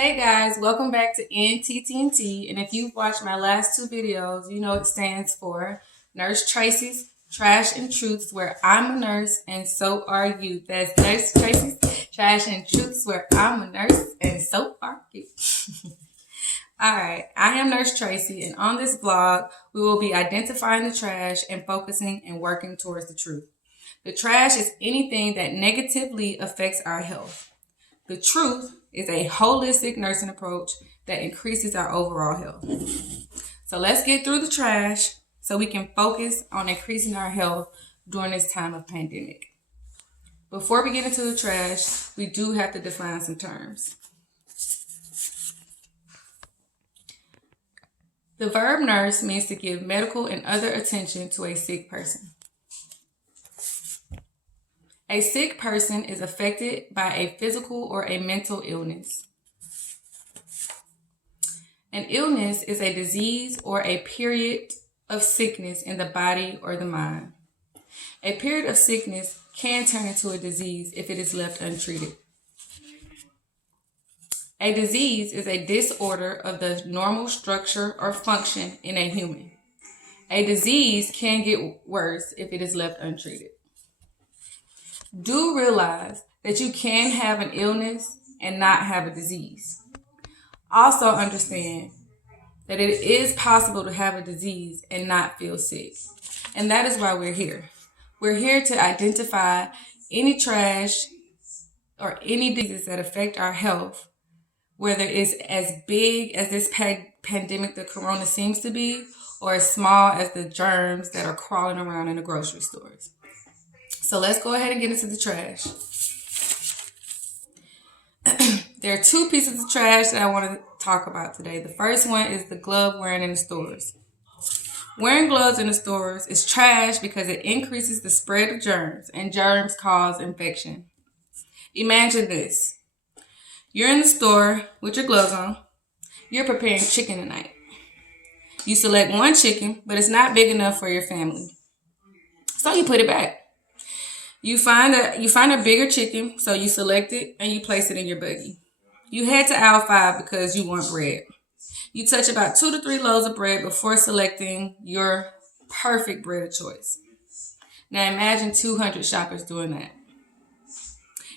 Hey guys, welcome back to NTTNT. And if you've watched my last two videos, you know it stands for Nurse Tracy's Trash and Truths, where I'm a nurse and so are you. That's Nurse Tracy's Trash and Truths, where I'm a nurse and so are you. Alright, I am Nurse Tracy, and on this vlog, we will be identifying the trash and focusing and working towards the truth. The trash is anything that negatively affects our health. The truth is a holistic nursing approach that increases our overall health. So let's get through the trash so we can focus on increasing our health during this time of pandemic. Before we get into the trash, we do have to define some terms. The verb nurse means to give medical and other attention to a sick person. A sick person is affected by a physical or a mental illness. An illness is a disease or a period of sickness in the body or the mind. A period of sickness can turn into a disease if it is left untreated. A disease is a disorder of the normal structure or function in a human. A disease can get worse if it is left untreated. Do realize that you can have an illness and not have a disease. Also understand that it is possible to have a disease and not feel sick. And that is why we're here. We're here to identify any trash or any diseases that affect our health, whether it's as big as this pandemic, the corona seems to be, or as small as the germs that are crawling around in the grocery stores. So let's go ahead and get into the trash. There are two pieces of trash that I want to talk about today. The first one is the glove wearing in the stores. Wearing gloves in the stores is trash because it increases the spread of germs, and germs cause infection. Imagine this. You're in the store with your gloves on. You're preparing chicken tonight. You select one chicken, but it's not big enough for your family. So you put it back. You find a bigger chicken, so you select it and you place it in your buggy. You head to aisle 5 because you want bread. You touch about 2 to 3 loaves of bread before selecting your perfect bread of choice. Now imagine 200 shoppers doing that.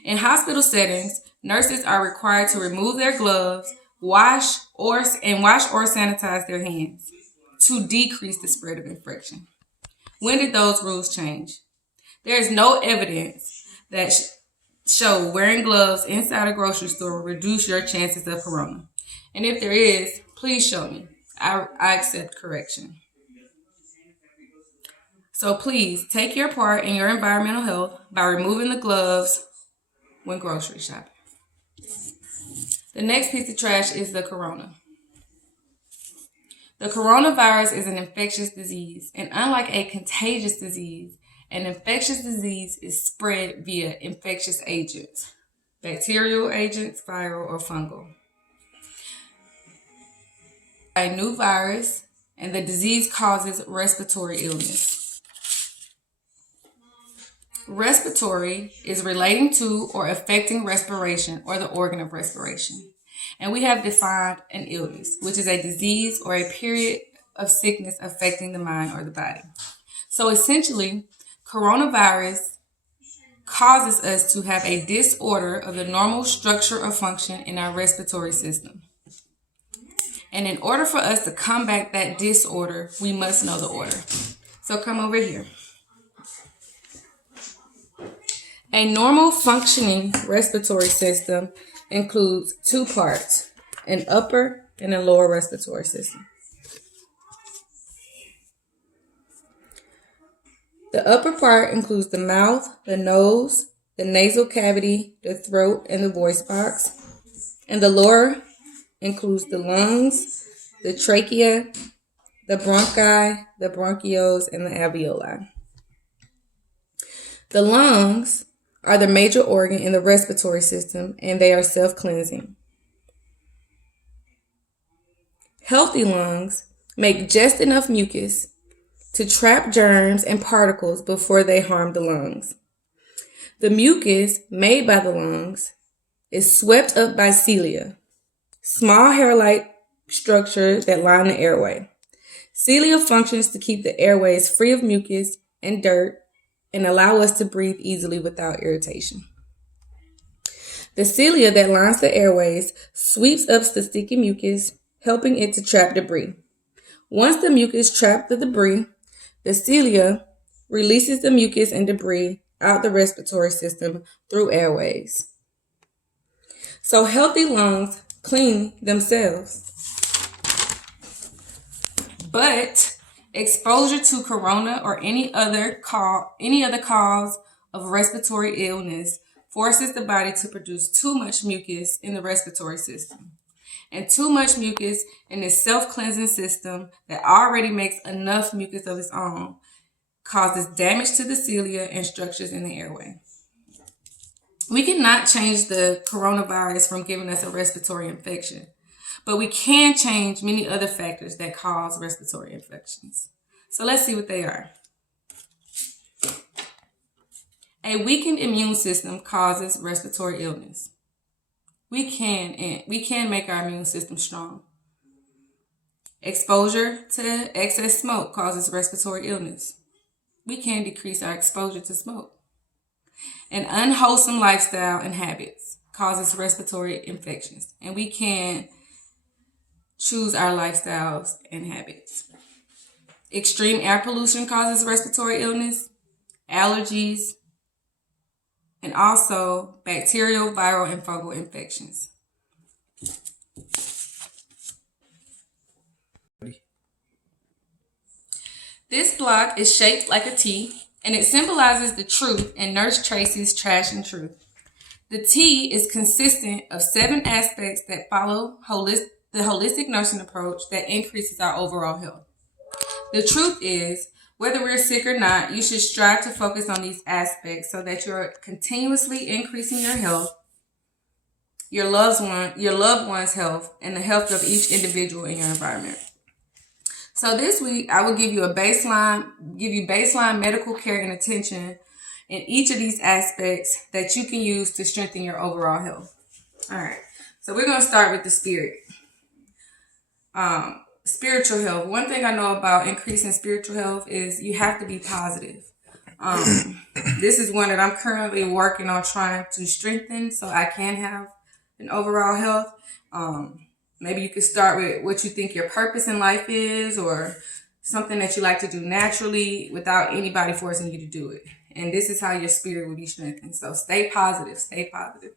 In hospital settings, nurses are required to remove their gloves, wash or sanitize their hands to decrease the spread of infection. When did those rules change? There is no evidence that show wearing gloves inside a grocery store will reduce your chances of corona. And if there is, please show me. I accept correction. So please take your part in your environmental health by removing the gloves when grocery shopping. The next piece of trash is the corona. The coronavirus is an infectious disease, and unlike a contagious disease, an infectious disease is spread via infectious agents, bacterial agents, viral, or fungal. A new virus, and the disease causes respiratory illness. Respiratory is relating to or affecting respiration or the organ of respiration. And we have defined an illness, which is a disease or a period of sickness affecting the mind or the body. So essentially, coronavirus causes us to have a disorder of the normal structure or function in our respiratory system. And in order for us to combat that disorder, we must know the order. So come over here. A normal functioning respiratory system includes 2 parts, an upper and a lower respiratory system. The upper part includes the mouth, the nose, the nasal cavity, the throat, and the voice box. And the lower includes the lungs, the trachea, the bronchi, the bronchioles, and the alveoli. The lungs are the major organ in the respiratory system, and they are self-cleansing. Healthy lungs make just enough mucus to trap germs and particles before they harm the lungs. The mucus made by the lungs is swept up by cilia, small hair-like structure that line the airway. Cilia functions to keep the airways free of mucus and dirt and allow us to breathe easily without irritation. The cilia that lines the airways sweeps up the sticky mucus, helping it to trap debris. Once the mucus traps the debris, the cilia releases the mucus and debris out the respiratory system through airways. So healthy lungs clean themselves. But exposure to corona or any other cause of respiratory illness forces the body to produce too much mucus in the respiratory system. And too much mucus in this self-cleansing system that already makes enough mucus of its own causes damage to the cilia and structures in the airway. We cannot change the coronavirus from giving us a respiratory infection, but we can change many other factors that cause respiratory infections. So let's see what they are. A weakened immune system causes respiratory illness. We can make our immune system strong. Exposure to excess smoke causes respiratory illness. We can decrease our exposure to smoke. An unwholesome lifestyle and habits causes respiratory infections, and we can choose our lifestyles and habits. Extreme air pollution causes respiratory illness, allergies, and also bacterial, viral, and fungal infections. This block is shaped like a T, and it symbolizes the truth in Nurse Tracy's Trash and Truth. The T is consistent of 7 aspects that follow the holistic nursing approach that increases our overall health. The truth is, whether we're sick or not, you should strive to focus on these aspects so that you're continuously increasing your health, your loved one's health, and the health of each individual in your environment. So this week, I will give you baseline medical care and attention in each of these aspects that you can use to strengthen your overall health. All right, so we're going to start with the spirit. Spiritual health. One thing I know about increasing spiritual health is you have to be positive. This is one that I'm currently working on trying to strengthen so I can have an overall health. Maybe you could start with what you think your purpose in life is, or something that you like to do naturally without anybody forcing you to do it. And this is how your spirit will be strengthened. So stay positive. Stay positive.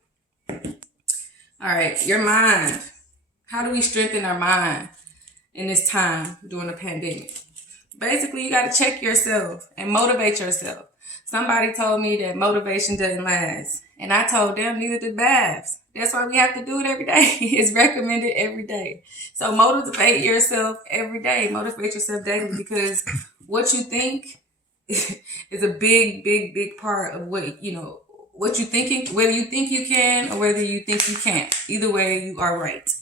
All right, your mind. How do we strengthen our mind in this time during the pandemic? Basically, you got to check yourself and motivate yourself. Somebody told me that motivation doesn't last. And I told them neither did baths. That's why we have to do it every day. It's recommended every day. So motivate yourself every day. Motivate yourself daily, because what you think is a big part of what you thinking, whether you think you can or whether you think you can't. Either way, you are right.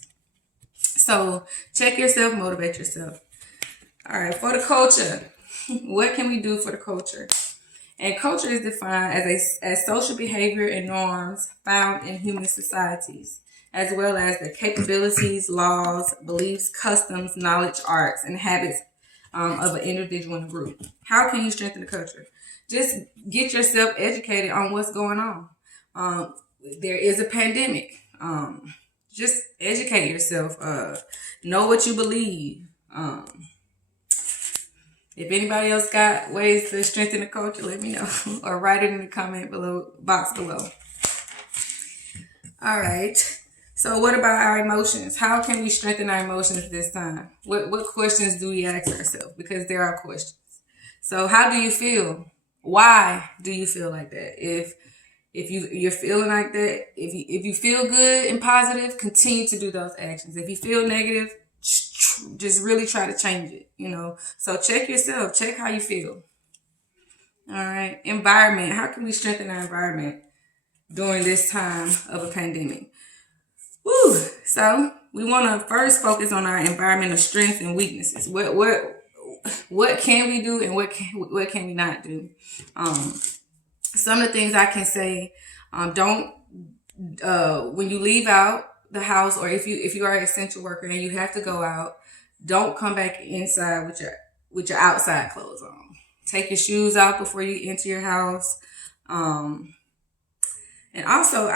So check yourself, motivate yourself. All right, for the culture, what can we do for the culture? And culture is defined as social behavior and norms found in human societies, as well as the capabilities, laws, beliefs, customs, knowledge, arts, and habits of an individual and a group. How can you strengthen the culture? Just get yourself educated on what's going on. There is a pandemic. Just educate yourself. Know what you believe. If anybody else got ways to strengthen the culture, let me know. Or write it in the comment box below. All right. So what about our emotions? How can we strengthen our emotions this time? What questions do we ask ourselves? Because there are questions. So how do you feel? Why do you feel like that? If you're feeling like that, if you feel good and positive, continue to do those actions. If you feel negative, just really try to change it, So check yourself. Check how you feel. All right. Environment. How can we strengthen our environment during this time of a pandemic? Woo. So we want to first focus on our environmental strengths and weaknesses. What can we do and what can we not do? Some of the things I can say, when you leave out, the house, or if you are an essential worker and you have to go out, don't come back inside with your outside clothes on. Take your shoes out before you enter your house. And also,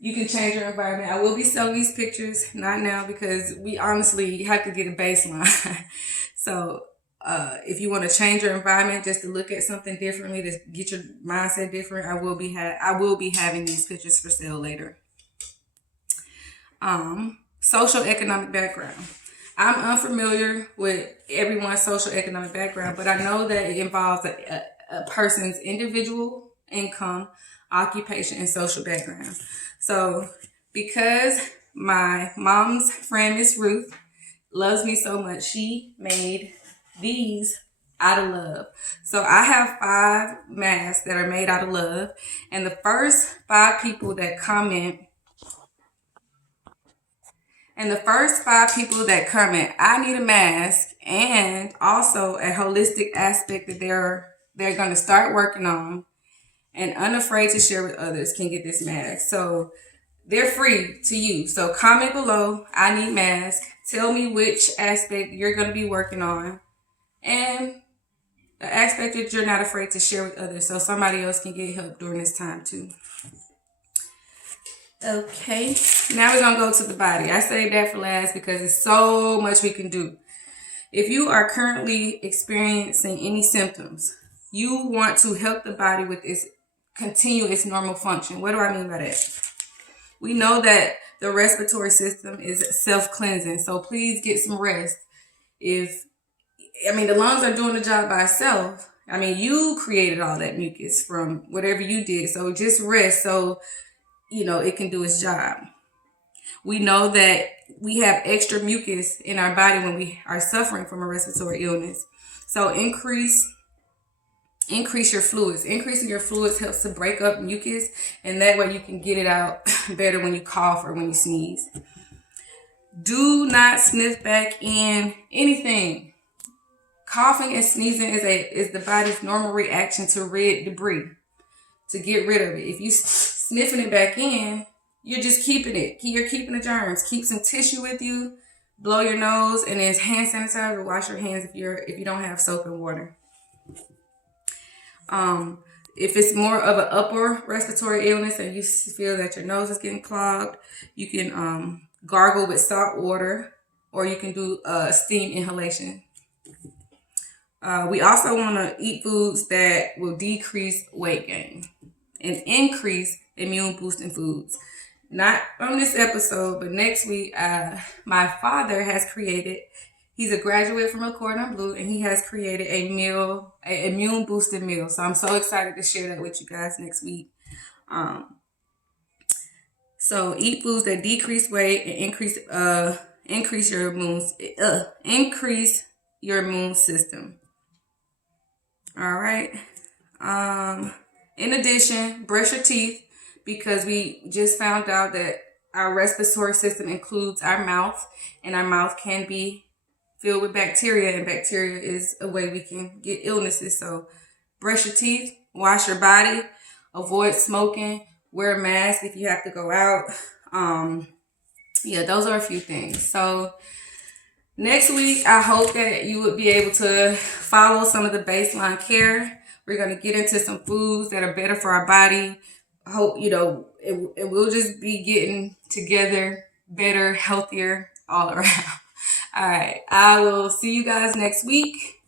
you can change your environment. I will be selling these pictures, not now, because we honestly have to get a baseline. So if you want to change your environment just to look at something differently, to get your mindset different, I will be having these pictures for sale later. Social economic background. I'm unfamiliar with everyone's social economic background, but I know that it involves a person's individual income, occupation, and social background. So because my mom's friend, Miss Ruth, loves me so much, she made these out of love. So I have 5 masks that are made out of love. And the first 5 people that comment, I need a mask and also a holistic aspect that they're going to start working on and unafraid to share with others, can get this mask. So they're free to use. So comment below, I need mask. Tell me which aspect you're going to be working on and the aspect that you're not afraid to share with others, so somebody else can get help during this time too. Okay, now we're going to go to the body. I saved that for last because there's so much we can do. If you are currently experiencing any symptoms, you want to help the body with continue its normal function. What do I mean by that? We know that the respiratory system is self-cleansing, so please get some rest. The lungs are doing the job by itself. You created all that mucus from whatever you did, so just rest so it can do its job. We know that we have extra mucus in our body when we are suffering from a respiratory illness. So increase your fluids. Increasing your fluids helps to break up mucus, and that way you can get it out better when you cough or when you sneeze. Do not sniff back in anything. Coughing and sneezing is the body's normal reaction to rid debris, to get rid of it. If you sniffing it back in, you're just keeping it. You're keeping the germs. Keep some tissue with you. Blow your nose, and then hand sanitizer. Wash your hands if you don't have soap and water. If it's more of an upper respiratory illness and you feel that your nose is getting clogged, you can gargle with salt water, or you can do steam inhalation. We also want to eat foods that will decrease weight gain and increase immune boosting foods. Not on this episode, but next week, my father has created, he's a graduate from El Cordon Bleu, and he has created a immune boosting meal. So I'm so excited to share that with you guys next week. So eat foods that decrease weight and increase your immune system. All right. In addition, brush your teeth, because we just found out that our respiratory system includes our mouth, and our mouth can be filled with bacteria, and bacteria is a way we can get illnesses. So brush your teeth, wash your body, avoid smoking, wear a mask if you have to go out. Those are a few things. So next week, I hope that you would be able to follow some of the baseline care. We're going to get into some foods that are better for our body. I hope, it will just be getting together better, healthier all around. All right. I will see you guys next week.